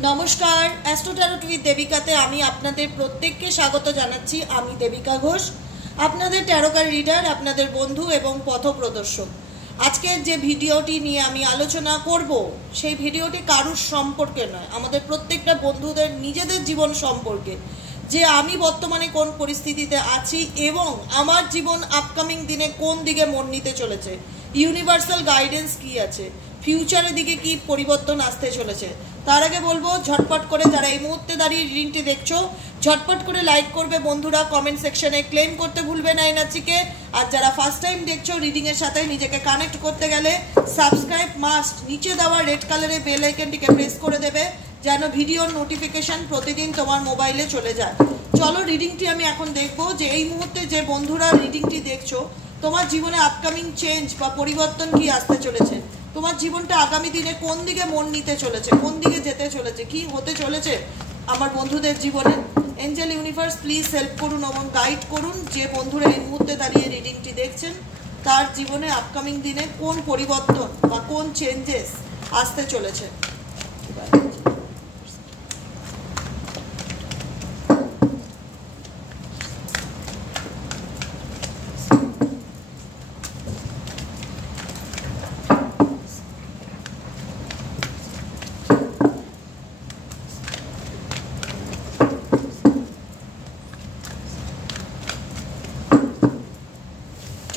नमस्कार astro tarot with देविकाते आमी आपनादेर प्रत्येकके स्वागत जानाच्छि। आमी देविका घोष, आपनादेर टैरोकार रीडार, आपनादेर बंधु एवं पथप्रदर्शक। आजकेर जे भिडियोटी निये आमी आलोचना करब सेई भिडियोटी कारुर सम्पर्के नय, आमादेर प्रत्येकटा बंधुदेर निजेदेर जीवन सम्पर्के, जे आमी बर्तमाने कोन परिस्थितिते आछि एवं आमार जीवन आपकामिंग दिने कोन दिके मोड़ निते चलेছে, यूनिभार्सल गाइडेंस की आछे, फ्यूचारेर दिके की परिवर्तन आसते चलेছে। तार आगे बोलबो झटपट करे जारा এই মুহূর্তে দাঁড়িয়ে রিডিংটি দেখছো झटपट করে লাইক করবে বন্ধুরা, কমেন্ট সেকশনে ক্লেম করতে ভুলবে না এনার্জিকে। আর যারা ফার্স্ট টাইম দেখছো রিডিং এর সাথে নিজেকে কানেক্ট করতে গেলে সাবস্ক্রাইব মাস্ট, নিচে দেওয়া রেড কালারের বেল আইকনটিকে প্রেস করে দেবে যেন ভিডিওর নোটিফিকেশন প্রতিদিন তোমার মোবাইলে চলে যায়। চলো রিডিংটি আমি এখন দেখবো যে এই মুহূর্তে যে বন্ধুরা রিডিংটি দেখছো তোমার জীবনে আপকামিং চেঞ্জ বা পরিবর্তন কি আসতে চলেছে, তোমার জীবনটা আগামী দিনে কোন দিকে মন নিতে চলেছে, কোন দিকে যেতে চলেছে, কি হতে চলেছে আমার বন্ধুদের জীবনে। এঞ্জেল ইউনিভার্স প্লিজ হেল্প করুন এবং গাইড করুন যে বন্ধুরা এই মুহূর্তে দাঁড়িয়ে রিডিংটি দেখছেন তার জীবনে আপকামিং দিনে কোন পরিবর্তন বা কোন চেঞ্জেস আসতে চলেছে।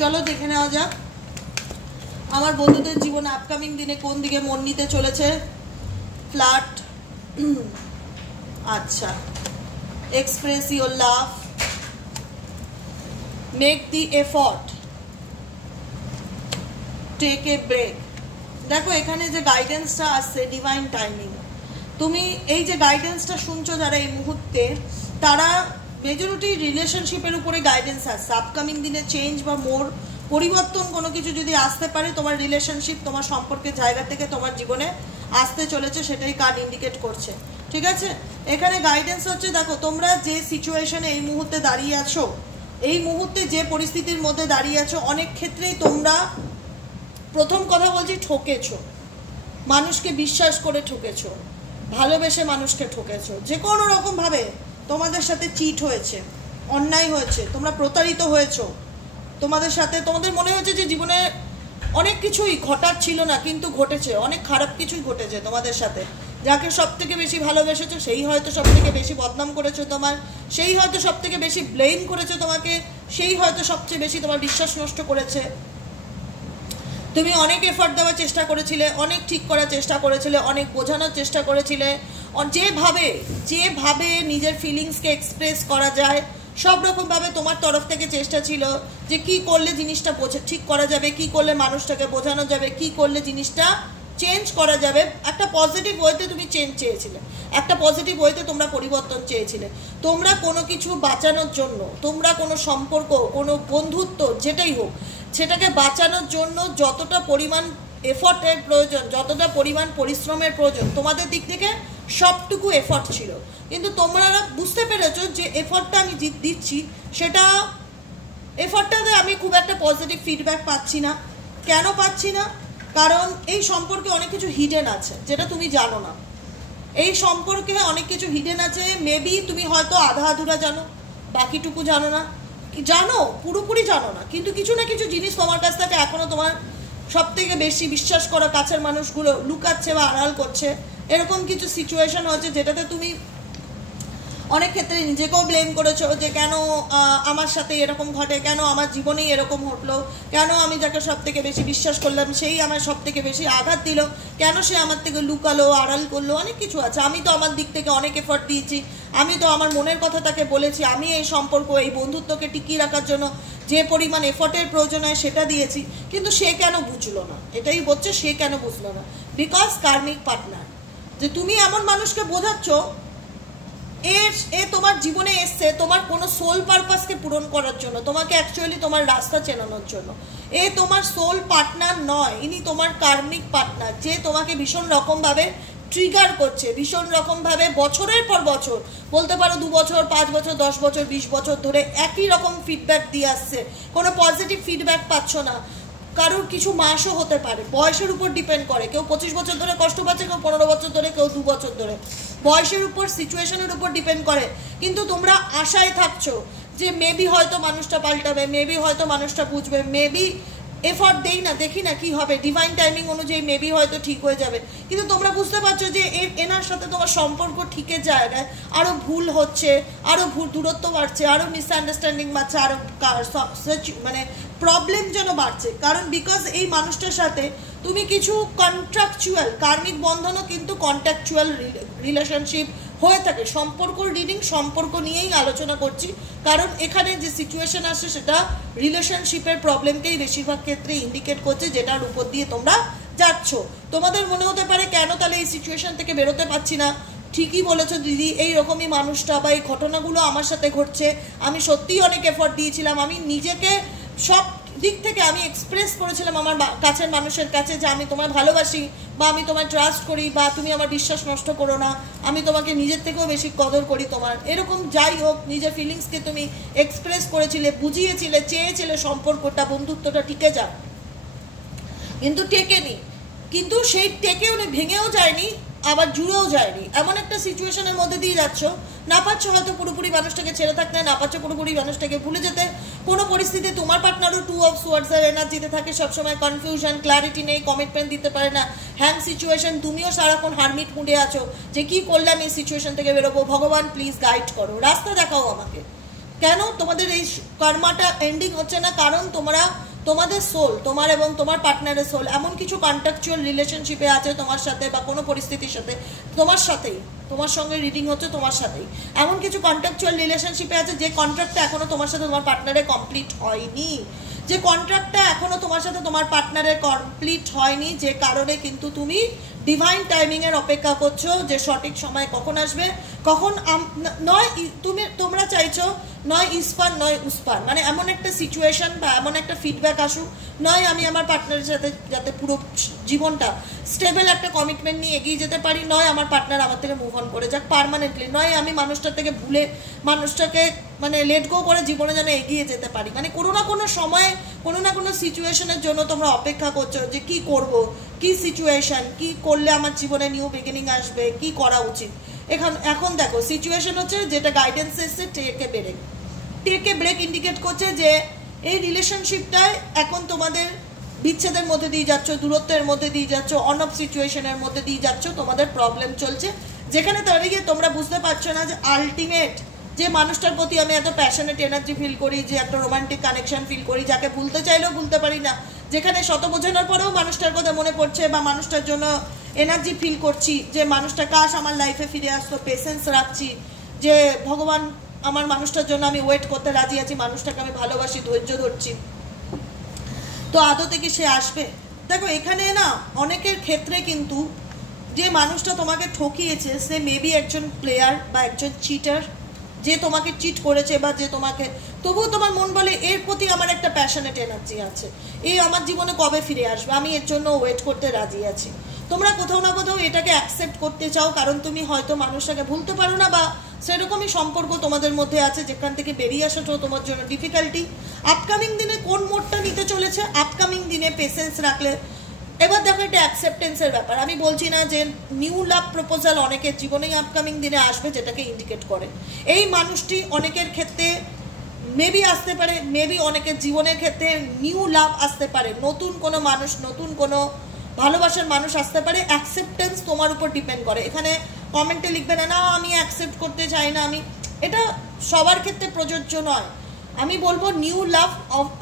चलो देखे नेওয়া যাক আমার বন্ধুদের জীবনে আপকামিং দিনে কোন দিকে মন নিতে চলেছে। ফ্ল্যাট, আচ্ছা, express your love, make the effort, take a break. দেখো এখানে যে গাইডেন্সটা আসছে ডিভাইন টাইমিং, তুমি এই যে গাইডেন্সটা শুনছো যারা এই মুহূর্তে, তারা মেজরিটি রিলেশনশিপের উপরে গাইডেন্স আসছে। আপকামিং দিনে চেঞ্জ বা মোর পরিবর্তন কোনো কিছু যদি আসতে পারে তোমার রিলেশনশিপ, তোমার সম্পর্কের জায়গা থেকে তোমার জীবনে আসতে চলেছে, সেটাই কার্ড ইন্ডিকেট করছে। ঠিক আছে, এখানে গাইডেন্স হচ্ছে দেখো তোমরা যে সিচুয়েশনে এই মুহূর্তে দাঁড়িয়ে আছো, এই মুহূর্তে যে পরিস্থিতির মধ্যে দাঁড়িয়ে আছো, অনেক ক্ষেত্রেই তোমরা প্রথম কথা বলছি ঠকেছো, মানুষকে বিশ্বাস করে ঠকেছো, ভালোবেসে মানুষকে ঠকেছো, যে কোনো রকমভাবে তোমাদের সাথে চিট হয়েছে, অন্যায় হয়েছে, তোমরা প্রতারিত হয়েছো, তোমাদের সাথে তোমাদের মনে হচ্ছে যে জীবনে অনেক কিছুই ঘটার ছিল না কিন্তু ঘটেছে, অনেক খারাপ কিছুই ঘটেছে তোমাদের সাথে। যাকে সব থেকে বেশি ভালোবেসেছো সেই হয়তো সব থেকে বেশি বদনাম করেছো তোমার, সেই হয়তো সব থেকে বেশি ব্লেম করেছো তোমাকে, সেই হয়তো সবচেয়ে বেশি তোমার বিশ্বাস নষ্ট করেছে। তুমি অনেক এফর্ট দেওয়ার চেষ্টা করেছিলে, অনেক ঠিক করার চেষ্টা করেছিলে, অনেক বোঝানোর চেষ্টা করেছিলে, যেভাবে নিজের ফিলিংসকে এক্সপ্রেস করা যায় সব রকমভাবে তোমার তরফ থেকে চেষ্টা ছিল যে কি করলে জিনিসটা ঠিক করা যাবে, কি করলে মানুষটাকে বোঝানো যাবে, কি করলে জিনিসটা চেঞ্জ করা যাবে। একটা পজিটিভ ওয়েতে তুমি চেঞ্জ চেয়েছিলে, একটা পজিটিভ ওয়েতে তোমরা পরিবর্তন চেয়েছিলে। তোমরা কোনো কিছু বাঁচানোর জন্য, তোমরা কোনো সম্পর্ক, কোনো বন্ধুত্ব যেটাই হোক, সেটাকে বাঁচানোর জন্য যতটা পরিমাণ এফর্টের প্রয়োজন, যতটা পরিমাণ পরিশ্রমের প্রয়োজন তোমাদের দিক থেকে সবটুকু এফর্ট ছিল, কিন্তু তোমরা বুঝতে পেরেছো যে এফর্টটা আমি দিচ্ছি সেটা এফর্টটাতে আমি খুব একটা পজিটিভ ফিডব্যাক পাচ্ছি না। কেন পাচ্ছি না? কারণ এই সম্পর্কে অনেক কিছু হিডেন আছে যেটা তুমি জানো না। এই সম্পর্কে অনেক কিছু হিডেন আছে, মেবি তুমি হয়তো আধা আধুরা জানো, বাকিটুকু জানো না, জানো পুরোপুরি জানো না, কিন্তু কিছু না কিছু জিনিস তোমার কাছ থেকে এখনো তোমার সব থেকে বেশি বিশ্বাস করা কাছের মানুষগুলো লুকাচ্ছে বা আড়াল করছে। এরকম কিছু সিচুয়েশন হচ্ছে যেটাতে তুমি অনেক ক্ষেত্রে নিজেকেও ব্লেম করেছো যে কেন আমার সাথে এরকম ঘটে, কেন আমার জীবনেই এরকম ঘটলো, কেন আমি যাকে সব থেকে বেশি বিশ্বাস করলাম সেই আমার সব থেকে বেশি আঘাত দিল, কেন সে আমার থেকে লুকালো, আড়াল করলো, অনেক কিছু আছে। আমি তো আমার দিক থেকে অনেক এফর্ট দিয়েছি, আমি তো আমার মনের কথা তাকে বলেছি, আমি এই সম্পর্ক, এই বন্ধুত্বকে টিকিয়ে রাখার জন্য যে পরিমাণ এফর্টের প্রয়োজন হয় সেটা দিয়েছি, কিন্তু সে কেন বুঝলো না, এটাই হচ্ছে সে কেন বুঝলো না। বিকজ কার্মিক পার্টনার, যে তুমি এমন মানুষকে বোঝাচ্ছ এ তোমার জীবনে এসছে তোমার কোনো সোল পারপাসকে পূরণ করার জন্য, তোমাকে অ্যাকচুয়ালি তোমার রাস্তা চেনানোর জন্য। এ তোমার সোল পার্টনার নয়, ইনি তোমার কার্মিক পার্টনার, যে তোমাকে ভীষণ রকমভাবে ট্রিগার করছে, ভীষণ রকমভাবে বছরের পর বছর, বলতে পারো 2 বছর, 5 বছর, 10 বছর, 20 বছর ধরে একই রকম ফিডব্যাক দিয়ে আসছে, কোনো পজিটিভ ফিডব্যাক পাচ্ছ না। কারোর কিছু মাসও হতে পারে, বয়সের উপর ডিপেন্ড করে, কেউ 25 বছর ধরে কষ্ট পাচ্ছে, কেউ 15 বছর ধরে, কেউ 2 বছর ধরে। বয়সের উপর, সিচুয়েশনের উপর ডিপেন্ড করে। কিন্তু তোমরা আশায় থাকছো যে মেবি হয়তো মানুষটা পাল্টাবে, মেবি হয়তো মানুষটা বুঝবে, মেবি এফর্ট দেই না, দেখি না কি হবে, ডিভাইন টাইমিং অনুযায়ী মেবি হয়তো ঠিক হয়ে যাবে। কিন্তু তোমরা বুঝতে পারছো যে এনার সাথে তোমার সম্পর্ক ঠিকের জায়গায় আরও ভুল হচ্ছে, আরও দূরত্ব বাড়ছে, আরও মিসআন্ডারস্ট্যান্ডিং বাড়ছে, আরও মানে প্রবলেম যেন বাড়ছে। কারণ বিকজ এই মানুষটার সাথে তুমি কিছু কন্ট্রাকচুয়াল কার্মিক বন্ধনও কিন্তু কন্ট্রাকচুয়াল রিলেশনশিপ হয়ে থাকে। সম্পর্ক রিডিং সম্পর্ক নিয়েই আলোচনা করছি, কারণ এখানে যে সিচুয়েশন আসছে সেটা রিলেশনশিপের প্রবলেমকেই বেশিরভাগ ক্ষেত্রে ইন্ডিকেট করছে, যেটার উপর দিয়ে তোমরা যাচ্ছ। তোমাদের মনে হতে পারে কেন তাহলে এই সিচুয়েশন থেকে বেরোতে পারছি না। ঠিকই বলেছো দিদি, এইরকমই মানুষটা বা এই ঘটনাগুলো আমার সাথে ঘটছে। আমি সত্যিই অনেক এফর্ট দিয়েছিলাম, আমি নিজেকে সব দিক থেকে আমি এক্সপ্রেস করেছিলাম আমার কাছের মানুষের কাছে যে আমি তোমায় ভালোবাসি, বা আমি তোমায় ট্রাস্ট করি, বা তুমি আমার বিশ্বাস নষ্ট করো না, আমি তোমাকে নিজের থেকেও বেশি কদর করি তোমার, এরকম যাই হোক নিজের ফিলিংসকে তুমি এক্সপ্রেস করেছিলে, বুঝিয়েছিলে, চেয়েছিলে সম্পর্কটা, বন্ধুত্বটা টিকে যাক। কিন্তু টেকেনি, কিন্তু সেই টেকেও ভেঙেও যায়নি, আবার জুড়েও যায়নি। এমন একটা সিচুয়েশনের মধ্যে দিয়ে যাচ্ছ, না পারছো হয়তো পুরোপুরি মানুষটাকে ছেড়ে থাকতে, না পারছো পুরোপুরি মানুষটাকে ভুলে যেতে। কোনো পরিস্থিতি তোমার পার্টনারও 2 of Swords এর এনার্জিতে থাকে, সবসময় কনফিউশন, ক্ল্যারিটি নেই, কমিটমেন্ট দিতে পারে না, হ্যাং সিচুয়েশন। তুমিও সারাক্ষণ হারমিট মুডে আছো যে কি করলে আমি এই সিচুয়েশন থেকে বেরোবো, ভগবান প্লিজ গাইড করো, রাস্তা দেখাও আমাকে। কেন তোমাদের এই কর্মাটা এন্ডিং হচ্ছে না? কারণ তোমাদের সোল, তোমার এবং তোমার পার্টনারের সোল এমন কিছু কন্ট্রাকচুয়াল রিলেশনশিপে আছে তোমার সাথে, বা কোনো পরিস্থিতির সাথে তোমার সাথেই, তোমার সঙ্গে রিডিং হচ্ছে তোমার সাথেই, এমন কিছু কন্ট্রাকচুয়াল রিলেশনশিপে আছে যে কন্ট্রাক্টটা এখনো তোমার সাথে তোমার পার্টনারে কমপ্লিট হয়নি, যে কন্ট্রাক্টটা এখনো তোমার সাথে তোমার পার্টনারের কমপ্লিট হয়নি, যে কারণে কিন্তু তুমি ডিভাইন টাইমিং এর অপেক্ষা করছো যে সঠিক সময় কখন আসবে, কখন নয় তোমরা চাইছো নয় ইস্পান নয় উস্পান, মানে এমন একটা সিচুয়েশন বা এমন একটা ফিডব্যাক আসুক, নয় আমি আমার পার্টনারের সাথে যাতে পুরো জীবনটা স্টেবল একটা কমিটমেন্ট নিয়ে এগিয়ে যেতে পারি, নয় আমার পার্টনার আমার থেকে মুভ অন করে যাক পার্মানেন্টলি, নয় আমি মানুষটার থেকে ভুলে মানুষটাকে মানে লেট গো করে জীবনে যেন এগিয়ে যেতে পারি। মানে কোনো না কোনো সময়ে কোনো না কোনো সিচুয়েশনের জন্য তোমরা অপেক্ষা করছো যে কি করব, কি সিচুয়েশন, কি করলে আমার জীবনে নিউ বিগিনিং আসবে, কি করা উচিত। এখন দেখো সিচুয়েশন হচ্ছে যেটা গাইডেন্স এসছে টেক এ ব্রেক ইন্ডিকেট করছে যে এই রিলেশনশিপটায় এখন তোমাদের বিচ্ছেদের মধ্যে দিয়ে যাচ্ছ, দূরত্বের মধ্যে দিয়ে যাচ্ছ, অন অফ সিচুয়েশনের মধ্যে দিয়ে যাচ্ছ, তোমাদের প্রবলেম চলছে, যেখানে দাঁড়িয়ে তোমরা বুঝতে পারছো না যে আলটিমেট যে মানুষটার প্রতি আমি এত প্যাশনেট এনার্জি ফিল করি, যে একটা রোমান্টিক কানেকশন ফিল করি, যাকে ভুলতে চাইলেও ভুলতে পারি না, যেখানে শত বোঝানোর পরেও মানুষটার কথা মনে পড়ছে বা মানুষটার জন্য এনার্জি ফিল করছি যে মানুষটা কাশ আমার লাইফে ফিরে আসতো, পেশেন্স রাখছি যে ভগবান আমার মানুষটার জন্য আমি ওয়েট করতে রাজি আছি, মানুষটাকে আমি ভালোবাসি, ধৈর্য ধরছি, তো আদৌ থেকে সে আসবে। দেখো এখানে না অনেকের ক্ষেত্রে কিন্তু যে মানুষটা তোমাকে ঠকিয়েছে সে মেবি একজন প্লেয়ার বা একজন চিটার, যে তোমাকে চিট করেছে বা যে তোমাকে, তবুও তোমার মন বলে এর প্রতি আমার একটা প্যাশনেট এনার্জি আছে, এই আমার জীবনে কবে ফিরে আসবে, আমি এর জন্য ওয়েট করতে রাজি আছি। তোমরা কোথাও না কোথাও এটাকে অ্যাকসেপ্ট করতে চাও, কারণ তুমি হয়তো মানুষটাকে ভুলতে পারো না, বা সেরকমই সম্পর্ক তোমাদের মধ্যে আছে যেখান থেকে বেরিয়ে আসাটাও তোমার জন্য ডিফিকাল্টি। আপকামিং দিনে কোন মোডটা নিতে চলেছে, আপকামিং দিনে পেশেন্স রাখলে। এবার দেখো এটা অ্যাকসেপ্টেন্সের ব্যাপার, আমি বলছি না যে নিউ লাভ প্রপোজাল অনেকের জীবনেই আপকামিং দিনে আসবে, যেটাকে ইন্ডিকেট করে এই মানুষটি অনেকের ক্ষেত্রে মেবি আসতে পারে, মেবি অনেকের জীবনের ক্ষেত্রে নিউ লাভ আসতে পারে, নতুন কোনো মানুষ, নতুন কোনো ভালোবাসার মানুষ আসতে পারে। অ্যাকসেপ্টেন্স তোমার উপর ডিপেন্ড করে। এখানে কমেন্টে লিখবে না আমি অ্যাকসেপ্ট করতে চাই না, আমি, এটা সবার ক্ষেত্রে প্রযোজ্য নয়। আমি বলবো নিউ লাভ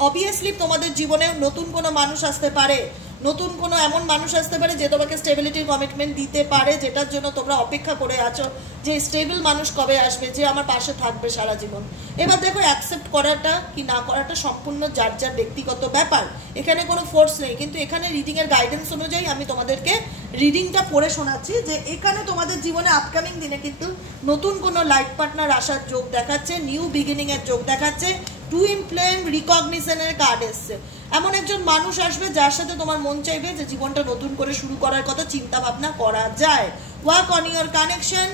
অবভিয়াসলি তোমাদের জীবনে নতুন কোনো মানুষ আসতে পারে, নতুন কোনো এমন মানুষ আসতে পারে যে তোমাকে স্টেবিলিটির কমিটমেন্ট দিতে পারে, যেটার জন্য তোমরা অপেক্ষা করে আছো যে স্টেবল মানুষ কবে আসবে, যে আমার পাশে থাকবে সারা জীবন। এবার দেখো অ্যাকসেপ্ট করাটা কি না করাটা সম্পূর্ণ যার যার ব্যক্তিগত ব্যাপার, এখানে কোনো ফোর্স নেই। কিন্তু এখানে রিডিংয়ের গাইডেন্স অনুযায়ী আমি তোমাদেরকে রিডিংটা পড়ে শোনাচ্ছি যে এখানে তোমাদের জীবনে আপকামিং দিনে কিন্তু নতুন কোনো লাইফ পার্টনার আসার যোগ দেখাচ্ছে, নিউ বিগিনিংয়ের যোগ দেখাচ্ছে, টুইন ফ্লেম রিকগনিশনের কার্ড এসছে। এমন একজন মানুষ আসবে যার সাথে তোমার মন চাইবে যে জীবনটা নতুন করে শুরু করার কথা চিন্তা ভাবনা করা যায়। ওয়ার্ক অন ইউর কানেকশন,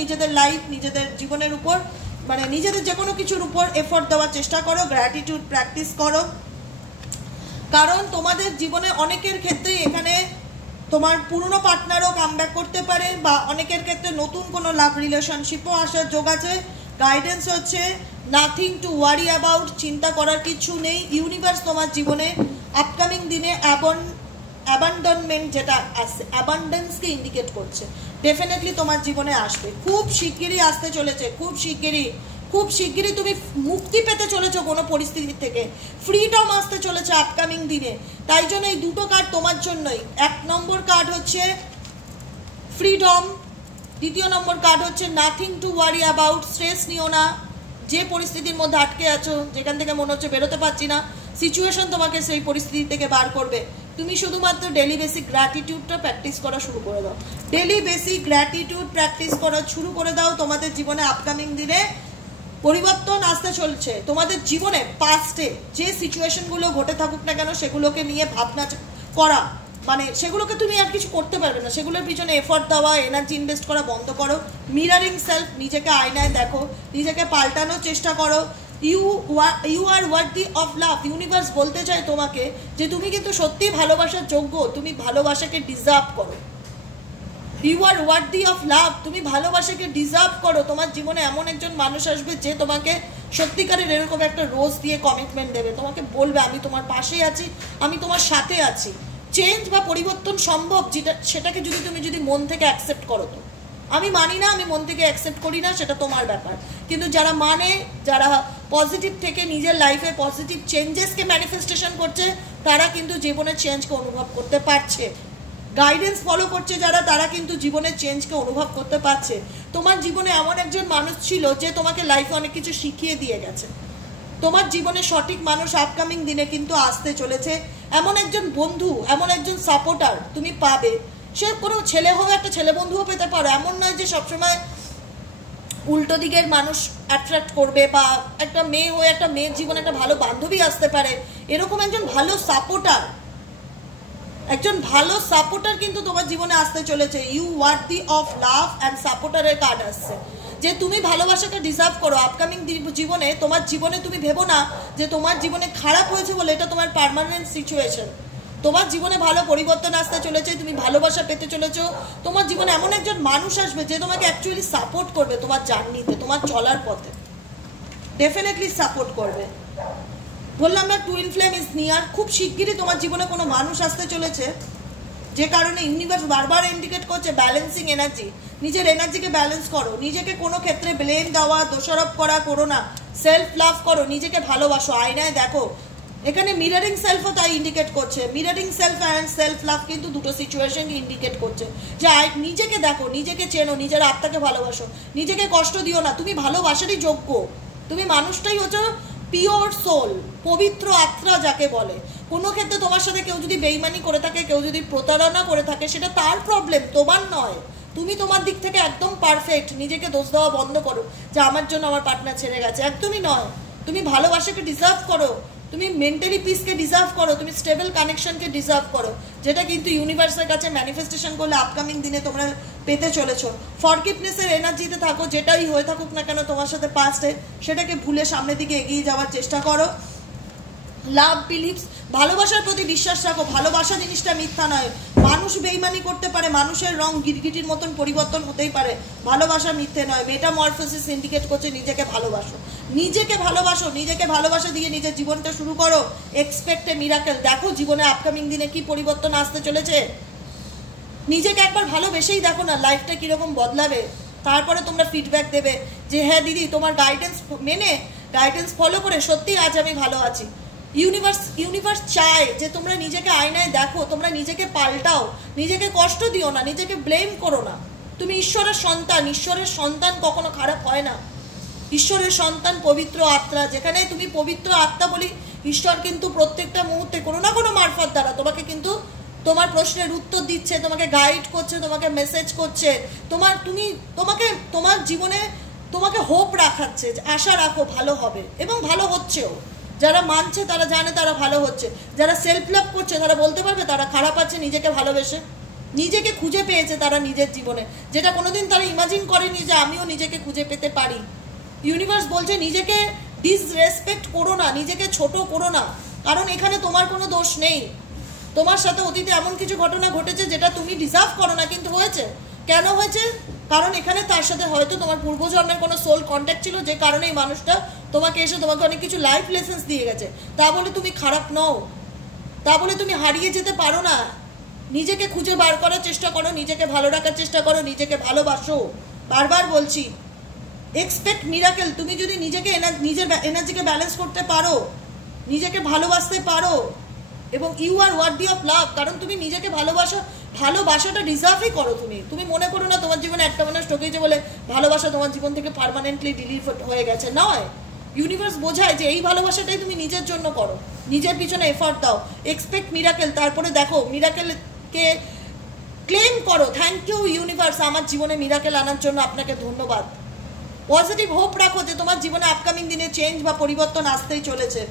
নিজেদের লাইফ, নিজেদের জীবনের উপর, মানে নিজেদের যে কোনো কিছুর উপর এফোর্ট দেওয়ার চেষ্টা করো, গ্র্যাটিটিউড প্র্যাকটিস করো, কারণ তোমাদের জীবনে অনেকের ক্ষেত্রেই এখানে তোমার পুরনো পার্টনারও কামব্যাক করতে পারে, বা অনেকের ক্ষেত্রে নতুন কোনো লাভ রিলেশনশিপও আসার যোগ আছে। গাইডেন্স হচ্ছে নাথিং টু ওয়ারি অ্যাবাউট, চিন্তা করার কিছু নেই। ইউনিভার্স তোমার জীবনে আপকামিং দিনে অ্যাবান্ডনমেন্ট যেটা আসছে, অ্যাবান্ডেন্সকে ইন্ডিকেট করছে, ডেফিনেটলি তোমার জীবনে আসবে, খুব শিগগিরই আসতে চলেছে, খুব শিগগিরই তুমি মুক্তি পেতে চলেছো কোনো পরিস্থিতি থেকে, ফ্রিডম আসতে চলেছে আপকামিং দিনে। তাই জন্য এই দুটো কার্ড তোমার জন্যই। 1 নম্বর কার্ড হচ্ছে ফ্রিডম, 2 নম্বর কার্ড হচ্ছে nothing to worry about, stress নিও না। যে পরিস্থিতির মধ্যে আটকে আছো, যেখান থেকে মনে হচ্ছে বেরোতে পারছি না, সিচুয়েশন তোমাকে সেই পরিস্থিতি থেকে বার করবে। তুমি শুধুমাত্র ডেলি বেসিক গ্র্যাটিটিউডটা প্র্যাকটিস করা শুরু করে দাও, ডেলি বেসিক গ্র্যাটিটিউড প্র্যাকটিস করা শুরু করে দাও। তোমাদের জীবনে আপকামিং দিনে পরিবর্তন আসতে চলছে। তোমাদের জীবনে পাস্টে যে সিচুয়েশনগুলো ঘটে থাকুক না কেন, সেগুলোকে নিয়ে ভাবনা করা, মানে সেগুলোকে তুমি আর কিছু করতে পারবে না, সেগুলোর পিছনে এফোর্ট দেওয়া, এনার্জি ইনভেস্ট করা বন্ধ করো। মিরারিং সেলফ, নিজেকে আয়নায় দেখো, নিজেকে পাল্টানোর চেষ্টা করো। You are worthy of love. Universe বলতে চায় তোমাকে যে তুমি কিন্তু সত্যি ভালোবাসার যোগ্য, তুমি ভালোবাসাকে ডিজার্ভ করো। You are worthy of love, তুমি ভালোবাসাকে ডিজার্ভ করো। তোমার জীবনে এমন একজন মানুষ আসবে যে তোমাকে সত্যিকারের এরকম একটা রোজ দিয়ে কমিটমেন্ট দেবে, তোমাকে বলবে আমি তোমার পাশে আছি, আমি তোমার সাথে আছি। চেঞ্জ বা পরিবর্তন সম্ভব, যেটা সেটাকে যদি মন থেকে অ্যাকসেপ্ট করো। তো আমি মানি না, আমি মন থেকে অ্যাকসেপ্ট করি না, সেটা তোমার ব্যাপার। কিন্তু যারা মানে, যারা পজিটিভ থেকে নিজের লাইফে পজিটিভ চেঞ্জেসকে ম্যানিফেস্টেশন করছে, তারা কিন্তু জীবনের চেঞ্জকে অনুভব করতে পারছে। গাইডেন্স ফলো করছে যারা, তারা কিন্তু জীবনের চেঞ্জকে অনুভব করতে পারছে। তোমার জীবনে এমন একজন মানুষ ছিল যে তোমাকে লাইফে অনেক কিছু শিখিয়ে দিয়ে গেছে। তোমার জীবনে সঠিক মানুষ আপকামিং দিনে কিন্তু আসতে চলেছে। এমন একজন বন্ধু, এমন একজন সাপোর্টার তুমি পাবে। সে কোনো ছেলে হোক, একটা ছেলে বন্ধুও পেতে পারো, এমন নয় যে সবসময় উল্টো দিকের মানুষ অ্যাট্রাক্ট করবে, বা একটা মেয়ে হয়ে একটা মেয়ের জীবনে একটা ভালো বান্ধবী আসতে পারে। এরকম একজন ভালো সাপোর্টার কিন্তু তোমার জীবনে আসতে চলেছে। You worthy of love and সাপোর্টারের কার্ড আসছে, যে তুমি ভালোবাসাকে ডিজার্ভ করো। আপকামিং জীবনে, তোমার জীবনে তুমি ভেবো না যে তোমার জীবনে খারাপ হয়েছে বলে এটা তোমার পার্মানেন্ট সিচুয়েশন। তোমার জীবনে ভালো পরিবর্তন আসতে চলেছে, তুমি ভালোবাসা পেতে চলেছো। তোমার জীবনে এমন একজন মানুষ আসবে যে তোমাকে অ্যাকচুয়ালি সাপোর্ট করবে, তোমার জার্নিতে, তোমার চলার পথে ডেফিনেটলি সাপোর্ট করবে। বললাম না, টুইন ফ্লেম ইজ নিয়ার। খুব শিগগিরই তোমার জীবনে কোনো মানুষ আসতে চলেছে, যে কারণে ইউনিভার্স বারবার ইন্ডিকেট করছে ব্যালেন্সিং এনার্জি। নিজের এনার্জিকে ব্যালেন্স করো, নিজেকে কোনো ক্ষেত্রে ব্লেম দেওয়া, দোষারোপ করা করো না, সেলফ লাভ করো, নিজেকে ভালোবাসো, আয়নায় দেখো। এখানে মিরারিং সেলফও তাই ইন্ডিকেট করছে। Mirroring self and self love কিন্তু দুটো সিচুয়েশনকে ইন্ডিকেট করছে, যে নিজেকে দেখো, নিজেকে চেনো, নিজের আত্মাকে ভালোবাসো, নিজেকে কষ্ট দিও না। তুমি ভালোবাসারই যোগ্য, তুমি মানুষটাই হচ্ছে পিওর সোল, পবিত্র আত্মা যাকে বলে। কোনো ক্ষেত্রে তোমার সাথে কেউ যদি বেইমানি করে থাকে, কেউ যদি প্রতারণা করে থাকে, সেটা তার প্রবলেম, তোমার নয়। তুমি তোমার দিক থেকে একদম পারফেক্ট। নিজেকে দোষ দেওয়া বন্ধ করো যে আমার জন্য আমার পার্টনার ছেড়ে গেছে, একদমই নয়। তুমি ভালোবাসাকে ডিজার্ভ করো, তুমি মেন্টালি পিসকে ডিজার্ভ করো, তুমি স্টেবল কানেকশনকে ডিজার্ভ করো, যেটা কিন্তু ইউনিভার্সের কাছে ম্যানিফেস্টেশন করলে আপকামিং দিনে তোমরা পেতে চলেছো। ফরগিভনেসের এনার্জিতে থাকো, যেটাই হয়ে থাকুক না কেন তোমার সাথে পাস্টে, সেটাকে ভুলে সামনের দিকে এগিয়ে যাওয়ার চেষ্টা করো। লাভ বিলিভস, ভালোবাসার প্রতি বিশ্বাস রাখো। ভালোবাসা জিনিসটা মিথ্যা নয়। মানুষ বেইমানি করতে পারে, মানুষের রং গিরগিটির মতন পরিবর্তন হতেই পারে, ভালোবাসা মিথ্যে নয়। মেটামরফোসিস ইন্ডিকেট করছে নিজেকে ভালোবাসো, নিজেকে ভালোবাসো, নিজেকে ভালোবাসা দিয়ে নিজের জীবনটা শুরু করো। এক্সপেক্ট এ মিরাকেল। দেখো জীবনে আপকামিং দিনে কি পরিবর্তন আসতে চলেছে। নিজেকে একবার ভালোবেসেই দেখো না, লাইফটা কীরকম বদলাবে। তারপরে তোমরা ফিডব্যাক দেবে যে হ্যাঁ দিদি, তোমার গাইডেন্স ফলো করে সত্যি আজ আমি ভালো আছি। ইউনিভার্স চায় যে তোমরা নিজেকে আয়নায় দেখো, তোমরা নিজেকে পাল্টাও, নিজেকে কষ্ট দিও না, নিজেকে ব্লেম করো না। তুমি ঈশ্বরের সন্তান, ঈশ্বরের সন্তান কখনো খারাপ হয় না। ঈশ্বরের সন্তান পবিত্র আত্মা, যেখানে তুমি পবিত্র আত্মা বলি, ঈশ্বর কিন্তু প্রত্যেকটা মুহূর্তে কোনো না কোনো মারফত দ্বারা তোমাকে কিন্তু তোমার প্রশ্নের উত্তর দিচ্ছে, তোমাকে গাইড করছে, তোমাকে মেসেজ করছে, তোমার জীবনে তোমাকে হোপ রাখাচ্ছে, আশা রাখো ভালো হবে, এবং ভালো হচ্ছেও। যারা মানছে তারা জানে তারা ভালো হচ্ছে, যারা সেলফ লাভ করছে তারা বলতে পারবে তারা খারাপ আছে, নিজেকে ভালোবেসে নিজেকে খুঁজে পেয়েছে তারা নিজের জীবনে, যেটা কোনোদিন তারা ইমাজিন করেনি যে আমিও নিজেকে খুঁজে পেতে পারি। ইউনিভার্স বলছে নিজেকে ডিসরেসপেক্ট করো না, নিজেকে ছোট করো না, কারণ এখানে তোমার কোনো দোষ নেই। তোমার সাথে অতীতে এমন কিছু ঘটনা ঘটেছে যেটা তুমি ডিজার্ভ করো না, কিন্তু হয়েছে। কেন হয়েছে? কারণ এখানে তার সাথে হয়তো তোমার পূর্বজন্মের কোনো সোল কন্ট্যাক্ট ছিল, যে কারণে এই মানুষটা তোমাকে এসে তোমাকে অনেক কিছু লাইফ লেসেন্স দিয়ে গেছে। তা বলে তুমি খারাপ নও, তা বলে তুমি হারিয়ে যেতে পারো না। নিজেকে খুঁজে বার করার চেষ্টা করো, নিজেকে ভালো রাখার চেষ্টা করো, নিজেকে ভালোবাসো। বারবার বলছি, এক্সপেক্ট মিরাকেল। তুমি যদি নিজেকে নিজের এনার্জিকে ব্যালেন্স করতে পারো, নিজেকে ভালোবাসতে পারো, এবং you are worthy of love, কারণ তুমি নিজেকে ভালোবাসাটা ডিজার্ভই করো। তুমি মনে করো না তোমার জীবনে একটা মানুষ ঠকেছে বলে ভালোবাসা তোমার জীবন থেকে পার্মানেন্টলি ডিলিট হয়ে গেছে, নয়। ইউনিভার্স বোঝায় যে এই ভালোবাসাটাই তুমি নিজের জন্য করো, নিজের পিছনে এফর্ট দাও, এক্সপেক্ট মিরাকেল। তারপরে দেখো মিরাকেলকে ক্লেম করো, থ্যাংক ইউ ইউনিভার্স আমার জীবনে মিরাকেল আনার জন্য, আপনাকে ধন্যবাদ। পজিটিভ হোপ রাখো যে তোমার জীবনে আপকামিং দিনে চেঞ্জ বা পরিবর্তন আসতেই চলেছে।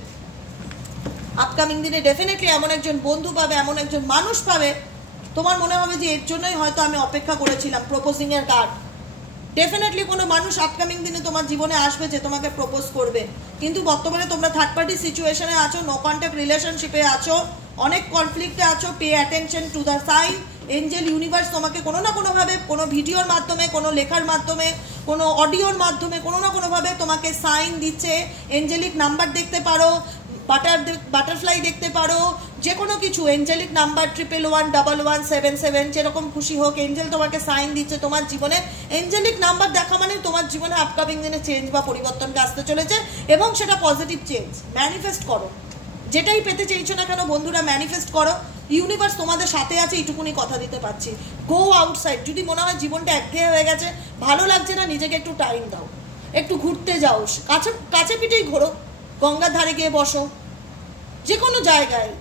আপকামিং দিনে ডেফিনেটলি এমন একজন বন্ধু পাবে, এমন একজন মানুষ পাবে, তোমার মনে হবে যে এর জন্যই হয়তো আমি অপেক্ষা করেছিলাম। প্রপোজিংয়ের কার্ড, ডেফিনেটলি কোনো মানুষ আপকামিং দিনে তোমার জীবনে আসবে যে তোমাকে প্রপোজ করবে। কিন্তু বর্তমানে তোমরা থার্ড পার্টি সিচুয়েশনে আছো, নো কন্ট্যাক্ট রিলেশনশিপে আছো, অনেক কনফ্লিক্টে আছো। Pay attention to the sign. Angel universe তোমাকে কোনো না কোনোভাবে, কোনো ভিডিওর মাধ্যমে, কোনো লেখার মাধ্যমে, কোনো অডিওর মাধ্যমে, কোনো না কোনোভাবে তোমাকে সাইন দিচ্ছে। এঞ্জেলিক নাম্বার দেখতে পারো, বাটারফ্লাই দেখতে পারো, যে কোনো কিছু। এঞ্জেলিক নাম্বার 111177, যেরকম খুশি হোক, এঞ্জেল তোমাকে সাইন দিচ্ছে তোমার জীবনে। এঞ্জেলিক নাম্বার দেখা মানে তোমার জীবনে আপকামিং দিনে চেঞ্জ বা পরিবর্তনটা আসতে চলেছে, এবং সেটা পজিটিভ চেঞ্জ। ম্যানিফেস্ট করো, যেটাই পেতে চাইছো না কেন বন্ধুরা, ম্যানিফেস্ট করো। ইউনিভার্স তোমাদের সাথে আছে, এইটুকুনি কথা দিতে পারছি। Go outside. যদি মনে হয় জীবনটা একঘেয়ে হয়ে গেছে, ভালো লাগছে না, নিজেকে একটু টাইম দাও, একটু ঘুরতে যাও, কাছে পিঠেই ঘোরো, গঙ্গার ধারে গিয়ে বসো, যে কোনো জায়গায়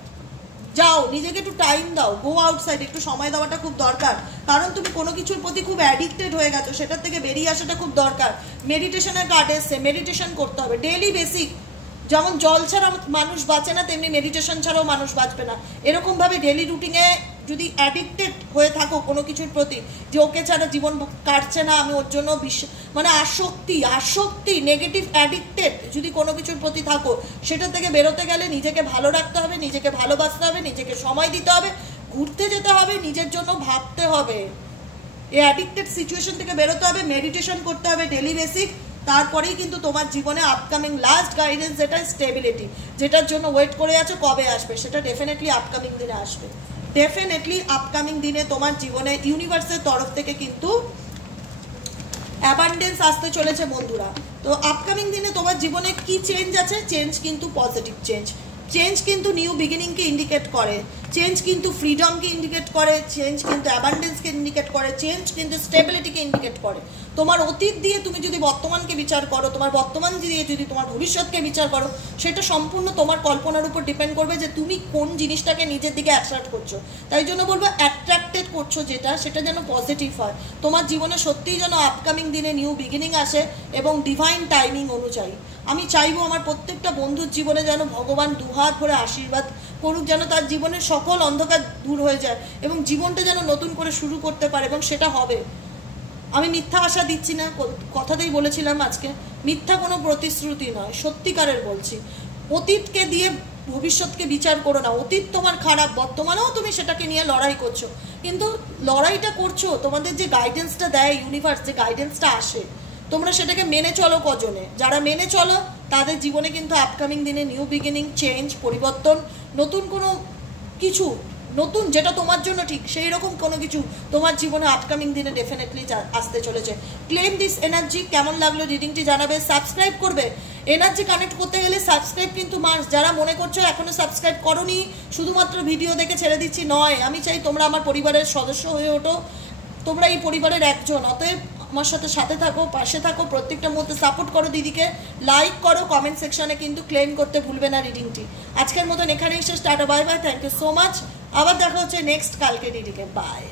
যাও, নিজেকে একটু টাইম দাও। গো আউটসাইড, একটু সময় দেওয়াটা খুব দরকার, কারণ তুমি কোনো কিছুর প্রতি খুব অ্যাডিক্টেড হয়ে গেছো, সেটার থেকে বেরিয়ে আসাটা খুব দরকার। মেডিটেশনের কার্ড এসছে, মেডিটেশন করতে হবে ডেইলি বেসিক। যেমন জল ছাড়া মানুষ বাঁচে না, তেমনি মেডিটেশন ছাড়াও মানুষ বাঁচবে না। এরকমভাবে ডেইলি রুটিনে যদি অ্যাডিক্টেড হয়ে থাকো কোনো কিছুর প্রতি, যে ওকে ছাড়া জীবন কাটছে না, আমি ওর জন্য মানে আসক্তি নেগেটিভ অ্যাডিক্টেড যদি কোনো কিছুর প্রতি থাকো, সেটা থেকে বেরোতে গেলে নিজেকে ভালো রাখতে হবে, নিজেকে ভালোবাসতে হবে, নিজেকে সময় দিতে হবে, ঘুরতে যেতে হবে, নিজের জন্য ভাবতে হবে। এই অ্যাডিক্টেড সিচুয়েশন থেকে বেরোতে হবে, মেডিটেশন করতে হবে ডেইলি বেসিক। তারপরেই কিন্তু তোমার জীবনে আপকামিং লাস্ট গাইডেন্স, যেটা স্টেবিলিটি, যেটার জন্য ওয়েট করে আছো, কবে আসবে, সেটা ডেফিনেটলি আপকামিং দিনে আসবে। ডেফিনেটলি আপকামিং দিনে তোমার জীবনে ইউনিভার্সের তরফ থেকে কিন্তু অ্যাবান্ডেন্স আসতে চলেছে বন্ধুরা। তো আপকামিং দিনে তোমার জীবনে কি চেঞ্জ আছে? চেঞ্জ কিন্তু পজিটিভ চেঞ্জ। চেঞ্জ কিন্তু নিউ বিগিনিংকে ইন্ডিকেট করে, চেঞ্জ কিন্তু ফ্রিডমকে ইন্ডিকেট করে, চেঞ্জ কিন্তু অ্যাবান্ডেন্সকে ইন্ডিকেট করে, চেঞ্জ কিন্তু স্টেবিলিটিকে ইন্ডিকেট করে। তোমার অতীত দিয়ে তুমি যদি বর্তমানকে বিচার করো, তোমার বর্তমান দিয়ে যদি তোমার ভবিষ্যৎকে বিচার করো, সেটা সম্পূর্ণ তোমার কল্পনার উপর ডিপেন্ড করবে যে তুমি কোন জিনিসটাকে নিজের দিকে অ্যাট্রাক্ট করছো। তাই জন্য বলবো অ্যাট্রাক্টেড করছো যেটা, সেটা যেন পজিটিভ হয়। তোমার জীবনে সত্যিই যেন আপকামিং দিনে নিউ বিগিনিং আসে, এবং ডিভাইন টাইমিং অনুযায়ী। আমি চাইবো আমার প্রত্যেকটা বন্ধুর জীবনে যেন ভগবান দুহাত ভরে আশীর্বাদ করুক, যেন তার জীবনের সকল অন্ধকার দূর হয়ে যায়, এবং জীবনটা যেন নতুন করে শুরু করতে পারে, এবং সেটা হবে। আমি মিথ্যা আশা দিচ্ছি না, কথাতেই বলেছিলাম আজকে, মিথ্যা কোনো প্রতিশ্রুতি নয়, সত্যিকারের বলছি। অতীতকে দিয়ে ভবিষ্যৎকে বিচার করো না। অতীত তোমার খারাপ, বর্তমানেও তুমি সেটাকে নিয়ে লড়াই করছো, কিন্তু লড়াইটা করছো, তোমাদের যে গাইডেন্সটা দেয় ইউনিভার্স, যে গাইডেন্সটা আসে, তোমরা সেটাকে মেনে চলো কজনে? যারা মেনে চলো তাদের জীবনে কিন্তু আপকামিং দিনে নিউ বিগিনিং, চেঞ্জ, পরিবর্তন, নতুন কোনো কিছু, নতুন যেটা তোমার জন্য ঠিক সেই রকম কোনো কিছু তোমার জীবনে আপকামিং দিনে ডেফিনেটলি আসতে চলেছে। Claim this energy. কেমন লাগলো রিডিংটি জানাবে, সাবস্ক্রাইব করবে। এনার্জি কানেক্ট করতে গেলে সাবস্ক্রাইব কিন্তু মাস্ট। যারা মনে করছো এখনো সাবস্ক্রাইব করোনি, শুধুমাত্র ভিডিও দেখে ছেড়ে দিচ্ছি, নয়। আমি চাই তোমরা আমার পরিবারের সদস্য হয়ে ওঠো, তোমরা এই পরিবারের একজন। অতএব আমার সাথে থাকো, পাশে থাকো, প্রত্যেকটা মুহূর্তে সাপোর্ট করো দিদিকে, লাইক করো, কমেন্ট সেকশনে কিন্তু ক্লেম করতে ভুলবে না রিডিংটি। আজকের মতন এখানেই শেষ, টাটা, bye bye, thank you so much. আবার দেখা হচ্ছে নেক্সট কালকে রিডিংয়ে, বাই।